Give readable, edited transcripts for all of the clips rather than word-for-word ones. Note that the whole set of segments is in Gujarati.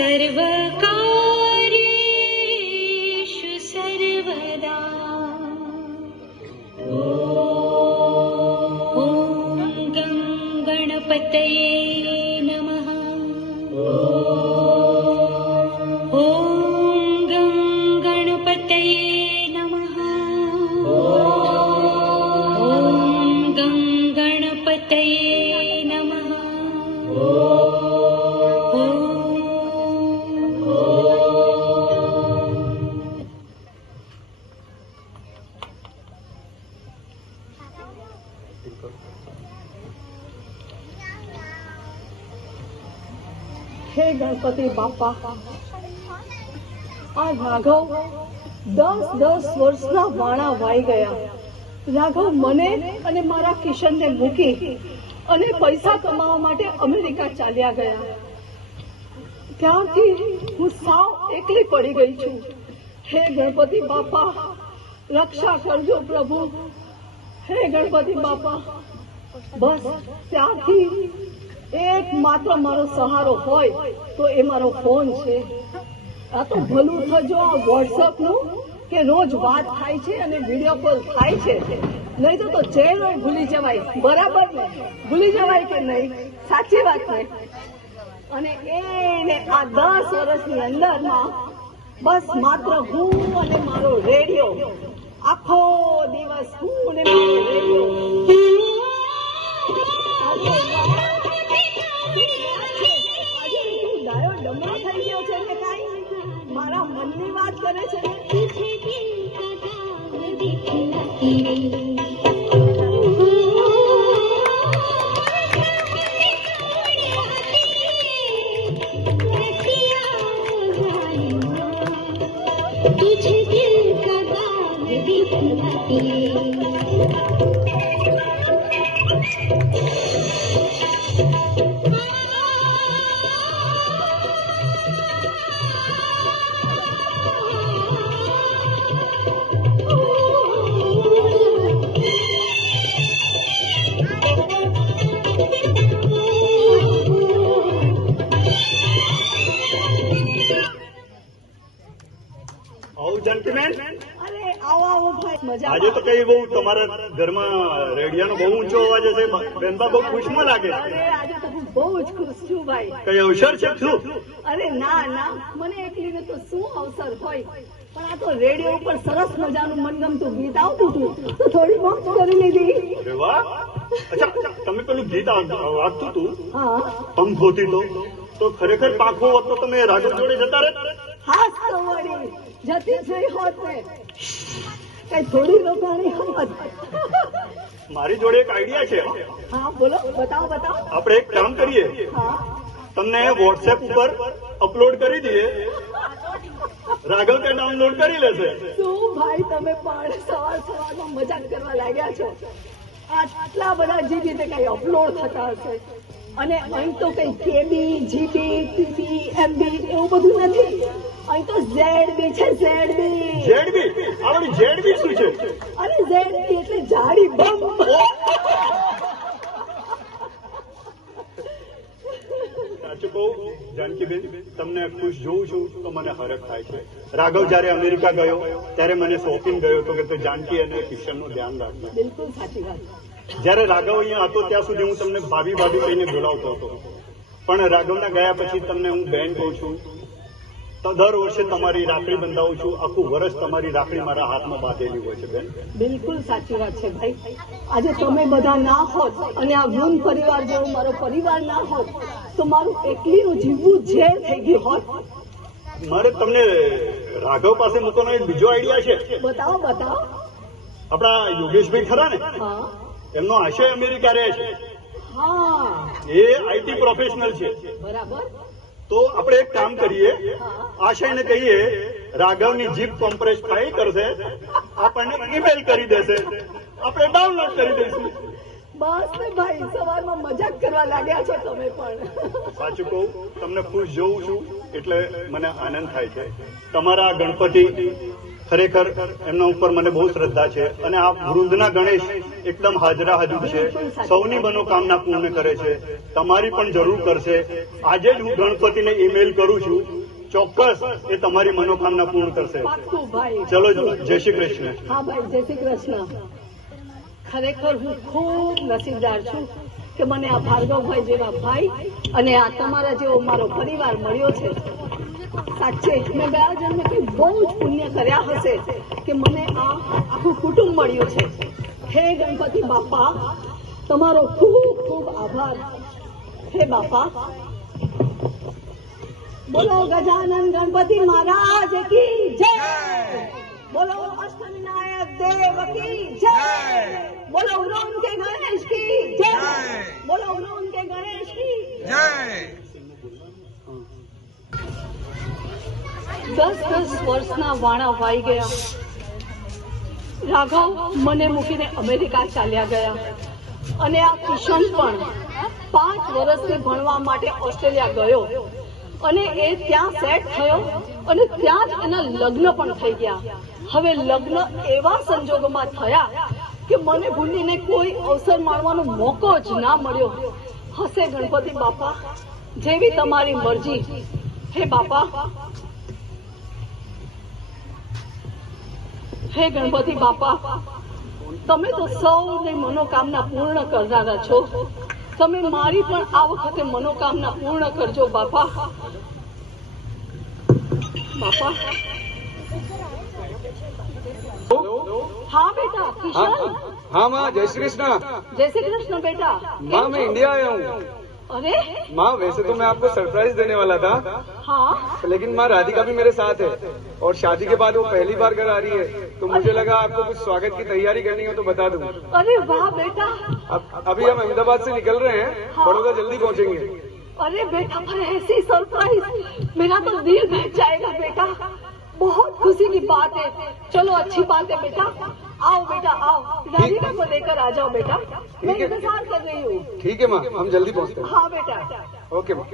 सर्वकार्येषु सर्वदा ॐ गं गणपतये नमः। ॐ गं गणपतये नमः। ॐ गं गणपतये नमः। હે ગણપતિ બાપા, આ રાઘવ 10 વર્ષના વાણા વાઈ ગયા. રાઘવ મને અને મારા કિશનને મૂકી અને પૈસા કમાવા માટે અમેરિકા ચાલ્યા ગયા. ત્યારથી હું સાવ એકલી પડી ગઈ છું. હે ગણપતિ બાપા, રક્ષા કરજો પ્રભુ. હે ગણપતિ બાપા, બસ ત્યારથી એક માત્ર મારો સહારો હોય તો એ મારો ફોન છે. આ તો ભલું થજો આ વોટ્સઅપ નું કે રોજ વાત થાય છે અને વિડીયો કોલ થાય છે. નહીં તો ચહેરો ભૂલી જવાય. બરાબર ને? ભૂલી જવાય કે નહીં? સાચી વાત ને? અને એને આ 10 વર્ષની અંદરમાં બસ માત્ર હું અને મારો રેડિયો, આખો દિવસ હું અને મારો રેડિયો. ડમરો થઈ ગયો છે ને કાંઈ મારા મનની વાત કરે છે ને. तुझे दिल का दाग दिखलाती આજે તો કઈ બહુ તમારા ઘરમાં રેડિયાનો બહુ ઊંચો અવાજ હશે. બેનબા બહુ ખુશમાં લાગે. આજે તો હું બહુ જ ખુશ છું ભાઈ. કઈ અવસર છે શું? અરે ના ના, મને એકલીને તો શું અવસર હોય, પણ આ તો રેડિયો ઉપર સરસ મજાનું મનગમતું ગીત આવતું હતું તો થોડી મોજ કરી લીધી. અરે વાહ. અચ્છા, તમે પેલું ગીત વાગતું હતું, હા, પંખ હોતી તો ખરેખર પાંખો હોત તો તમે રાઘવ જોડે જતા રહે? હા તો વળી જતી થઈ હોત ને. કઈ થોડી રોકાણી હોત. મારી જોડે એક આઈડિયા છે. હા બોલો, બતાવો બતાવો. આપણે એક કામ કરીએ, હા, તમને વોટ્સએપ ઉપર અપલોડ કરી દઈએ, રાઘવ તે ડાઉનલોડ કરી લેશે. શું ભાઈ તમે પણ સવારમાં મજાક કરવા લાગ્યા છો? આટલા બધા જીબી તે કઈ અપલોડ થતા હશે અને અહીં તો કઈ કેબી, જીબી, ટીબી, એમબી એવું બધું નથી. અહીં તો ઝેડબી છે. ઝેડબી. જેડબી? આવડી જેડબી શું છે? અરે ઝેડબી એટલે જાડી બમ. સાચું કહું જાનકીબેન, તમને ખુશ જોઉં છું તો મને હરખ થાય છે. રાઘવ જયારે અમેરિકા ગયો ત્યારે મને શોખીન ગયો હતો કે જાનકી અને કિશનનું ધ્યાન રાખજો. બિલકુલ સાચી વાત. જયારે રાઘવ અહીંયા હતો ત્યાં સુધી હું તમને ભાભી ભાભી કહીને બોલાવતો હતો, પણ રાઘવના ગયા પછી તમને હું બેન કહું છું. તો દર વર્ષે તમારી રાખડી બંધાવું છું. આખું વર્ષ તમારી રાખડી મારા હાથમાં બાંધેલી હોય છે બેન. બિલકુલ સાચી વાત છે ભાઈ. આજે તમે બધા ના હોત અને આ વૃંદ પરિવાર જેવો મારો પરિવાર ના હોત તો મારું એકલીનું જીવવું ઝેર થઈ ગયું હોત. મારે તમને રાઘવ પાસે મૂકવાનો એક બીજો આઈડિયા છે. બતાવો બતાવો. આપણા યોગેશભાઈ ખરા ને, હા એમનો આશય અમેરિકા રહે છે. હા, એ આઈટી પ્રોફેશનલ છે. બરાબર. તો આપણે એક કામ કરીએ, આશયને કહીએ રાઘવની જીપ કોમ્પ્રેસ ફાઇલ કરશે, આપણને ઈમેલ કરી દેશે, આપણે ડાઉનલોડ કરી દઈશું. બસ ને ભાઈ, સવારમાં મજાક કરવા લાગ્યા છો તમે પણ. સાચું કહું, તમને ખુશ જોઉં છું એટલે મને આનંદ થાય છે. તમારા ગણપતિ ખરેખર એમના ઉપર મને બહુ શ્રદ્ધા છે અને આ વૃંદના ગણેશ એકદમ હાજરા હાજર છે, સૌની મનોકામના પૂર્ણ કરે છે, તમારી પણ જરૂર કરશે. આજે જ હું ગણપતિને ઈમેલ કરું છું, ચોક્કસ એ તમારી મનોકામના પૂર્ણ કરશે. પાક્કું ભાઈ. ચલો જય શ્રી કૃષ્ણ. હા ભાઈ, જય શ્રી કૃષ્ણ. ખરેખર હું ખૂબ નસીબદાર છું કે મને આ ભાર્ગવભાઈ જેવા ભાઈ અને આ તમારા જેવો મારો પરિવાર મળ્યો છે. સાચે મેં ગયા જન્મે કંઈ બહુ જ પુણ્ય કર્યા હશે કે મને આ આખું કુટુંબ મળ્યું છે. હે ગણપતિ બાપા, તમારો ખૂબ ખૂબ આભાર. હે બાપા, બોલો ગજાનન ગણપતિ મહારાજ કી જય, બોલો અષ્ટવિનાયક દેવ કી જય, બોલો ઉરોન के गणेश की जय, बोलो उरोन के गणेश की जय. 10 વર્ષના વાણા વાઈ ગયા. રાઘવ મને મૂકીને અમેરિકા ચાલ્યા ગયા અને આ કિશન પણ 5 વર્ષથી ભણવા માટે ઓસ્ટ્રેલિયા ગયો અને એ ત્યાં સેટ થયો અને ત્યાં જ એના લગ્ન પણ થઈ ગયા. હવે લગ્ન એવા સંજોગોમાં થયા કે મને ભૂલીને કોઈ અવસર માણવાનો મોકો જ ના મળ્યો. હશે ગણપતિ બાપા, જેવી તમારી મરજી. હે બાપા, હે ગણપતિ બાપા, તમે તો સૌની મનોકામના પૂર્ણ કરનારા છો. તમે મારી પણ આ વખતે મનોકામના પૂર્ણ કરજો બાપા. બાપા. हाँ बेटा किशन. हाँ माँ, जय श्री कृष्ण. जय श्री कृष्ण बेटा. माँ मैं इंडिया आया हूँ. अरे माँ वैसे तो मैं आपको सरप्राइज देने वाला था, हाँ, लेकिन माँ राधिका भी मेरे साथ है और शादी के बाद वो पहली बार घर आ रही है, तो मुझे लगा आपको कुछ स्वागत की तैयारी करनी हो तो बता दूँ. अरे वाह बेटा. अभी हम अहमदाबाद से निकल रहे हैं, बड़ौदा जल्दी पहुँचेंगे. अरे बेटा, पर ऐसी सरप्राइज, मेरा तो दिल बह जाएगा बेटा. बहुत खुशी की बात है. चलो अच्छी बात है बेटा. आओ बेटा आओ, राधिका को लेकर आ जाओ बेटा. मैं है. इंतजार कर रही हूँ. ठीक है माँ, हम जल्दी पहुँचते हैं. हाँ बेटा. ओके माँ.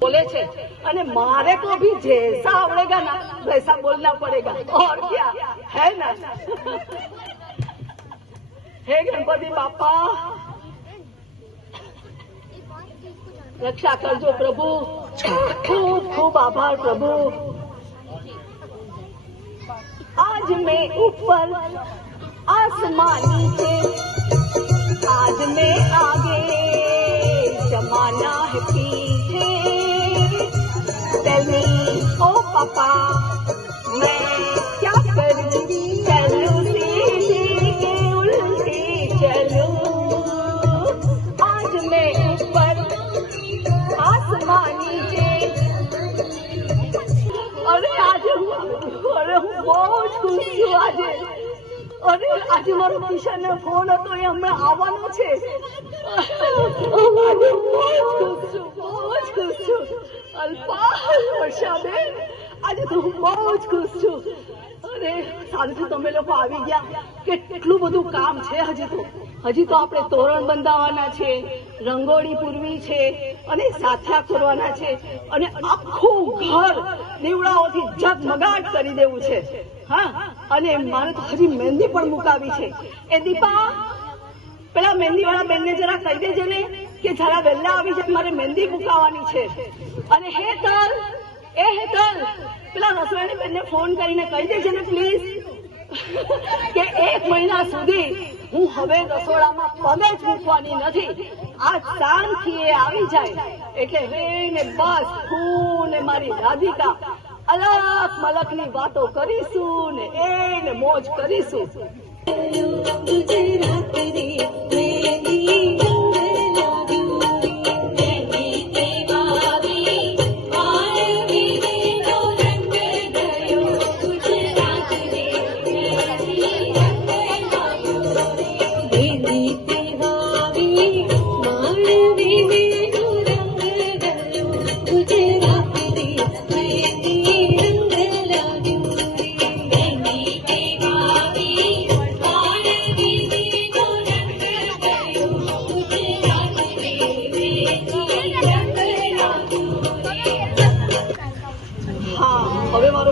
बोले छे अने मारे को भी जैसा आवड़ेगा ना वैसा बोलना पड़ेगा, और क्या है ना. हे गणपति बापा, रक्षा करजो प्रभु. खूब खूब आभार प्रभु. आज मैं ऊपर आसमान नीचे, आज मैं आगे जमाना है पीछे. Tell me, ओ पापा, मैं क्या करूं? चलूं सीधी के उल्टी चलूं. आज मैं ऊपर आसमान नीचे. अरे आज હું બહુ જ ખુશ છું આજે. અરે આજે મારો કિશનનો ફોન હતો, એ હમણાં આવવાનો છે. આજે બહુ જ ખુશ છું. અલ્પા, વર્ષાબેન, આજે તો હું બહુ જ ખુશ છું. અરે સારું થયું તમે લોકો આવી ગયા. કેટલું બધું કામ છે હજી તો આપણે તોરણ બંધાવવાના છે, રંગોળી પૂરવી છે અને સાથિયા કરવાના છે અને આખું ઘર દીવડાઓથી ઝગમગાટ કરી દેવું છે. હા, અને મારે તો હજી મહેંદી પણ મુકાવી છે. એ દીપા, પેલા મહેંદી વાળા બેનને જરા કહી દેજે ને કે જરા વહેલા આવી જાય, મારે મહેંદી મુકાવવાની છે. અને હેતલ, એ હેતલ, પેલા રસોઈની બેનને ફોન કરીને કહી દેજે ને પ્લીઝ કે 1 મહિના સુધી હું હવે રસોડામાં પગે જ મૂકવાની નથી. આ શાંતિ એ આવી જાય એટલે હે ને બસ હું ને મારી રાધિકા અલગ મલકની વાતો કરીશું ને એને મોજ કરીશું.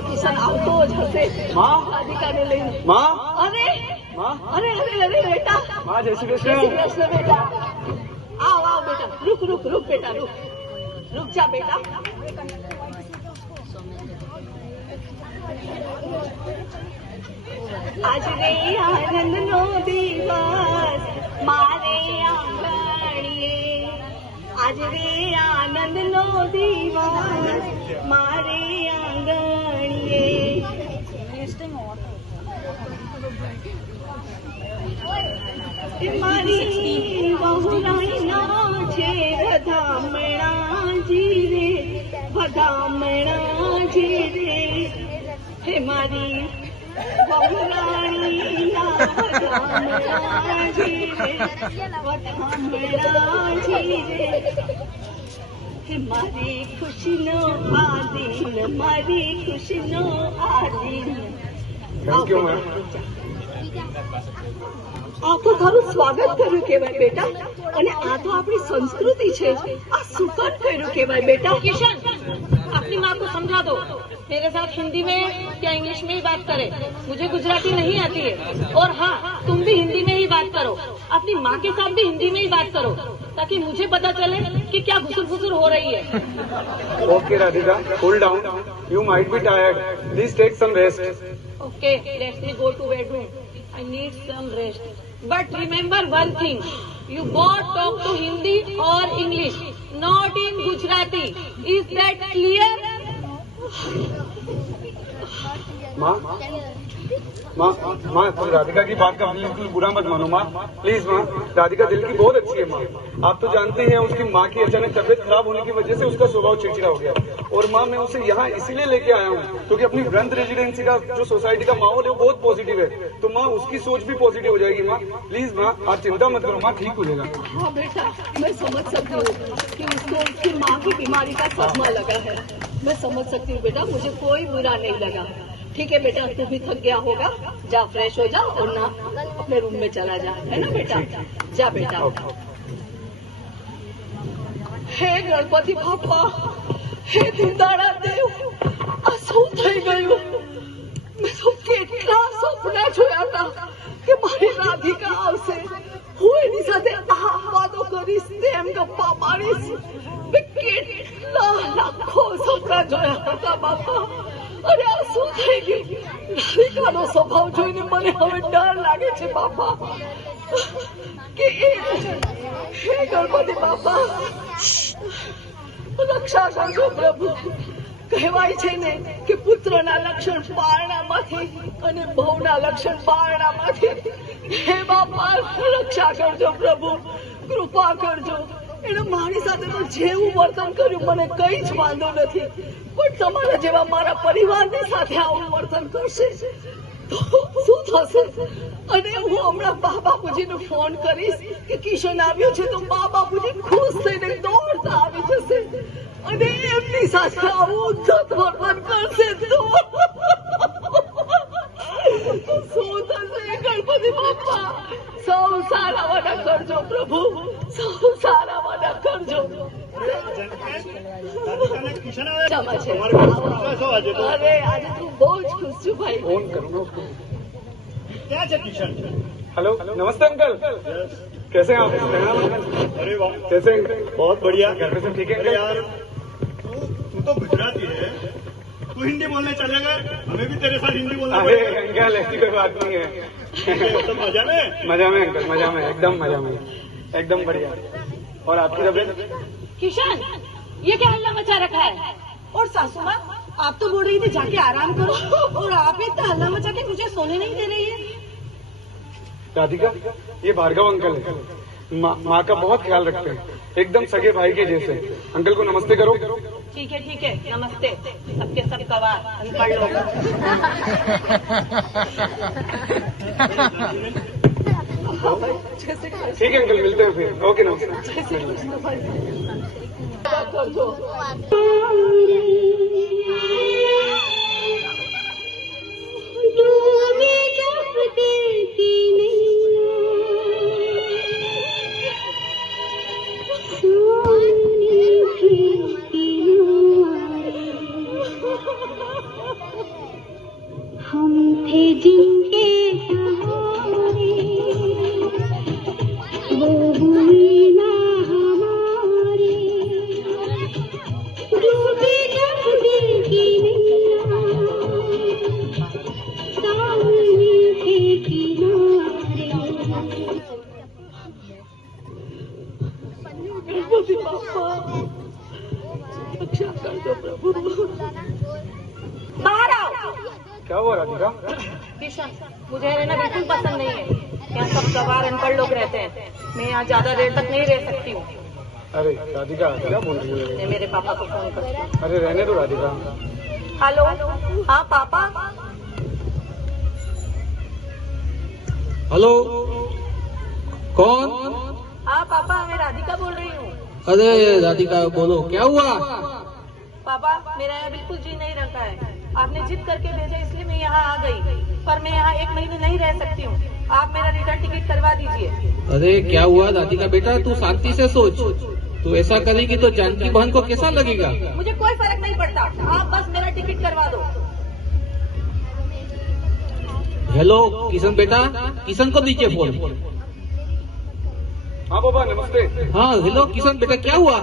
કિશન આવતો જ હશે રાધિકાને લઈને. माँ. અરે माँ. અરે माँ जय श्री जय श्री कृष्ण। कृष्ण बेटा। आओ आओ बेटा, रुक रुक रुक बेटा, रुक रुक जा बेटा। आज रे आनंद नो दिवस मारे आंगणिए, आज रे आनंद नो दिवस मारे आंगणिए। મારી વહુરાણીના છે વધામણાજી રે, વધામણાજી રે, હે મારી વહુરાણીના વધામણાજી રે, વધામણાજી રે, હે મારી ખુશીનો આદિન, મારી ખુશીનો આદિન। Thank you ma'am. આ તો તારું સ્વાગત કર્યું કહેવાય બેટા, અને આ તો આપણી સંસ્કૃતિ છે। આ શું કામ કર્યું કહેવાય બેટા? किशन, अपनी माँ को समझा दो, मेरे साथ हिंदी में या इंग्लिश में ही बात करे, मुझे गुजराती नहीं आती है। और हाँ, तुम भी हिंदी में ही बात करो, अपनी माँ के साथ भी हिंदी में ही बात करो, ताकि मुझे पता चले कि क्या घुसुर फुसुर हो रही है। Okay Radhika, cool down, you might be tired, please take some rest. Okay, let me go to bedroom. I need some rest. But remember one thing, you both talk to Hindi or English, not in Gujarati. Is that clear? माँ माँ माँ तुम राधिका की बात का बिल्कुल बुरा मत मानो माँ, प्लीज माँ। राधिका दिल की बहुत अच्छी है माँ, आप तो जानते हैं उसकी माँ की अचानक तबीयत खराब होने की वजह से उसका स्वभाव चिड़चिड़ा हो गया। और माँ मैं उसे यहाँ इसीलिए लेके आया हूँ क्योंकि अपनी वृंद रेजिडेंसी का जो सोसाइटी का माहौल है वो बहुत पॉजिटिव है, तो माँ उसकी सोच भी पॉजिटिव हो जाएगी। माँ प्लीज माँ आप चिंता मत करो माँ, ठीक हो जाएगा। हाँ बेटा, मैं समझ सकती हूँ कि उसको उसकी माँ की बीमारी का सदमा लगा है। मैं समझ सकती हूँ बेटा, मुझे कोई बुरा नहीं लगा। ठीक है बेटा, तू भी थक गया होगा, जा फ्रेश हो जा और ना अपने रूम में चला जा, है ना बेटा? जा बेटा। હે ગણપતિ બાપા, હે દીનદાળા દેવ, આ શું થઈ ગયું? મેં તો કેટલા સપના જોયા હતા કે મારી રાધિકા આવશે, હું એની સાથે આ વાતો કરીશ, તેમ ગપ્પા મારીશ। મેં કેટલા લાખો સપના જોયા હતા બાપા, અરે આ શું થઈ ગયું? રાધિકાનો સ્વભાવ જોઈને મને હવે ડર લાગે છે બાપા કે હે ગણપતિ બાપા, રક્ષા કરજો પ્રભુ। કહેવાય છે ને કે પુત્રના લક્ષણ પારણામાંથી અને બહુના લક્ષણ બારણામાંથી। હે બાપા રક્ષા કરજો પ્રભુ, કૃપા કરજો। એણે મારી સાથે તો જેવું વર્તન કર્યું મને કઈ જ વાંધો નથી, પણ તમારા જેવા મારા પરિવારની સાથે આવું વર્તન કરશે તો શું થશે? અને હું હમણાં બા બાપુજીને ફોન કરીશ કે કિશન આવ્યો છે, તો બા બાપુજી ખુશ થઈને દોડતા આવી જશે અને એમની સાથે આવું ઉદ્ધત વર્તન કરશે તો શું થશે? ગણપતિ બાપા સૌ સારા વાડા કરજો પ્રભુ, સૌ સારા વાડા કરજો। क्षमा છે। અરે આજે તું બહુ જ ખુશ છું ભાઈ। फोन करूँगा उसको। क्या है किशन? हेलो नमस्ते अंकल, कैसे हैं आप? प्रणाम अंकल। अरे वाह, कैसे हैं अंकल? बहुत बढ़िया। घर पे सब ठीक है अरे अंकल? यार तू तो गुजराती है, तू हिंदी बोलने चलेगा, हमें भी तेरे साथ हिंदी बोलना अरे पड़ेगा। अंकल ऐसी कोई बात नहीं है। तो मजा में मजा में अंकल, मजा में, एकदम मजा में, एकदम बढ़िया। और आपकी तबीयत? किशन, ये क्या हल्ला मचा रखा है? और सासू माँ, आप तो बोल रही थी जाके आराम करो, और आप इतना हल्ला मचा के मुझे सोने नहीं दे रही है। राधिका, ये भार्गव अंकल है, माँ का बहुत ख्याल रखते हैं, एकदम सगे भाई के जैसे। अंकल को नमस्ते करो। ठीक है नमस्ते, सबके सब गवाह अनपढ़ लोग। ठीक है अंकल, मिलते हैं फिर। ओके नमस्ते। કરજો। डूबे जब दिल की नैया, सोने की किनारे हम थे जिनके सहारे गणपति बापा रक्षा कर दो प्रभु। बाहर आओ। क्या हुआ राधिका? किशन, मुझे रहना बिल्कुल पसंद नहीं है। यहाँ सब सवार अनपढ़ लोग रहते हैं। मैं यहाँ ज्यादा देर तक नहीं रह सकती हूँ। अरे राधिका क्या बोल रही हो? मैं मेरे पापा को फोन करती हूँ। अरे रहने दो राधिका। हेलो, हाँ पापा। हेलो, कौन? हाँ पापा, मैं राधिका बोल रही हूँ। अरे राधिका बोलो, क्या हुआ? पापा, मेरा यहाँ बिल्कुल जी नहीं रखा है। आपने जिद करके भेजा इसलिए मैं यहाँ आ गई, पर मैं यहाँ 1 महीने नहीं रह सकती हूँ। आप मेरा रिटर्न टिकट करवा दीजिए। अरे क्या हुआ राधिका बेटा, तू शांति से सोच। तू ऐसा करेगी तो जानकी बहन को कैसा लगेगा? मुझे कोई फर्क नहीं पड़ता, आप बस मेरा टिकट करवा दो। हेलो किशन बेटा, किशन को दीजिए फोन। हाँ पापा नमस्ते। हाँ हेलो किशन बेटा, क्या हुआ?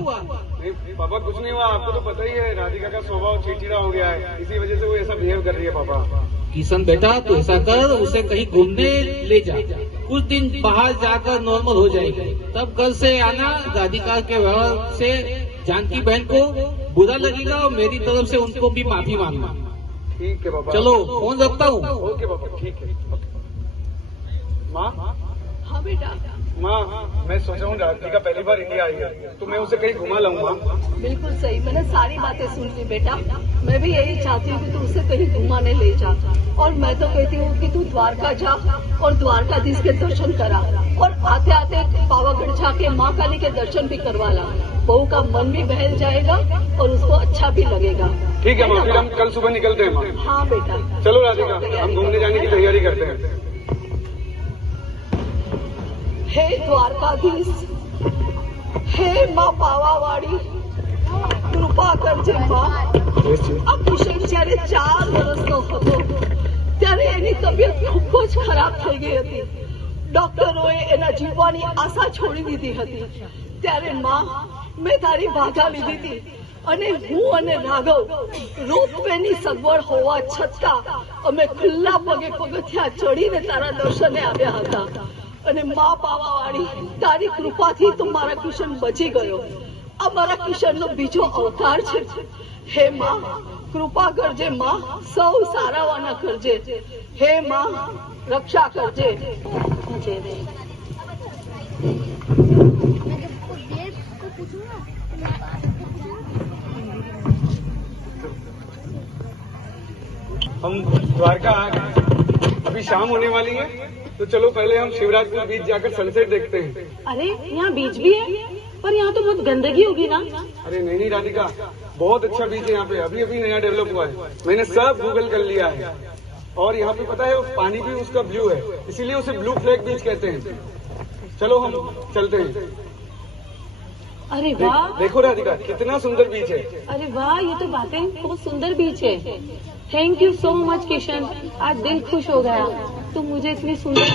नहीं पापा कुछ नहीं हुआ, आपको तो पता ही है राधिका का स्वभाव चिड़चिड़ा हो गया है, इसी वजह से वो ऐसा बिहेव कर रही है पापा। किशन बेटा तू ऐसा कर, उसे कहीं घूमने ले जा, कुछ दिन बाहर जाकर नॉर्मल हो जाएगी, तब घर से आना। राधिका के व्यवहार से जानकी बहन को बुरा लगेगा और मेरी तरफ से उनको भी माफी मांगना। ठीक है पापा। चलो फोन रखता हूँ। ओके पापा ठीक है। माँ हाँ बेटा, माँ मैं सोचा हूँ राधिका पहली बार इंडिया आई है तो मैं उसे कहीं घुमा लाऊंगा। बिल्कुल सही, मैंने सारी बातें सुन ली बेटा। मैं भी यही चाहती हूँ कि तू उसे कहीं घुमाने ले जा, और मैं तो कहती हूँ कि तू द्वारका जा और द्वारकाधीश के दर्शन करा, और आते आते पावागढ़ जाके माँ काली के दर्शन भी करवा ला। बहू का मन भी बहल जाएगा और उसको अच्छा भी लगेगा। ठीक है माँ, फिर हम कल सुबह निकलते हैं माँ। हाँ बेटा चलो राधिका, हम घूमने जाने की तैयारी करते हैं। हे द्वारकाधीश, हे माँ પાવાવાળી, કૃપા કરજે માં। આ કિશન જ્યારે 4 વર્ષનો હતો ત્યારે એની તબિયત ખૂબ જ ખરાબ થઈ ગઈ હતી। ડોક્ટરોએ એના જીવવાની આશા છોડી દીધી હતી। ત્યારે માં, મેં તારી બાધા લીધી હતી અને હું અને રાઘવ રોપવેની સગવડ હોવા છતાં અમે ખુલ્લા પગે પગથિયા ચડીને તારા દર્શને આવ્યા હતા। અને માં પાવાવાળી, તારી કૃપાથી તો મારા કિશન બચી ગયો। આ મારા કિશનનો બીજો અવતાર છે। હે માં, કૃપા કરજે માં, સૌ સારાવાના કરજે। હે માં, રક્ષા કરજે। हम द्वारका आ गए, अभी शाम होने वाली है, तो चलो पहले हम शिवराजपुर बीच जाकर सनसेट देखते हैं। अरे यहाँ बीच भी है, पर यहाँ तो बहुत गंदगी होगी ना। अरे नहीं नहीं राधिका, बहुत अच्छा बीच है यहाँ पे, अभी अभी नया डेवलप हुआ है, मैंने सब गूगल कर लिया है। और यहाँ पे पता है पानी भी उसका ब्लू है, इसीलिए उसे ब्लू फ्लैग बीच कहते हैं। चलो हम चलते हैं। अरे वाह, देखो राधिका कितना सुंदर बीच है। अरे वाह, ये तो वाकई बहुत सुंदर बीच है। Thank you so much Kishan, आज दिल खुश हो गया। तुम मुझे इतनी सुंदर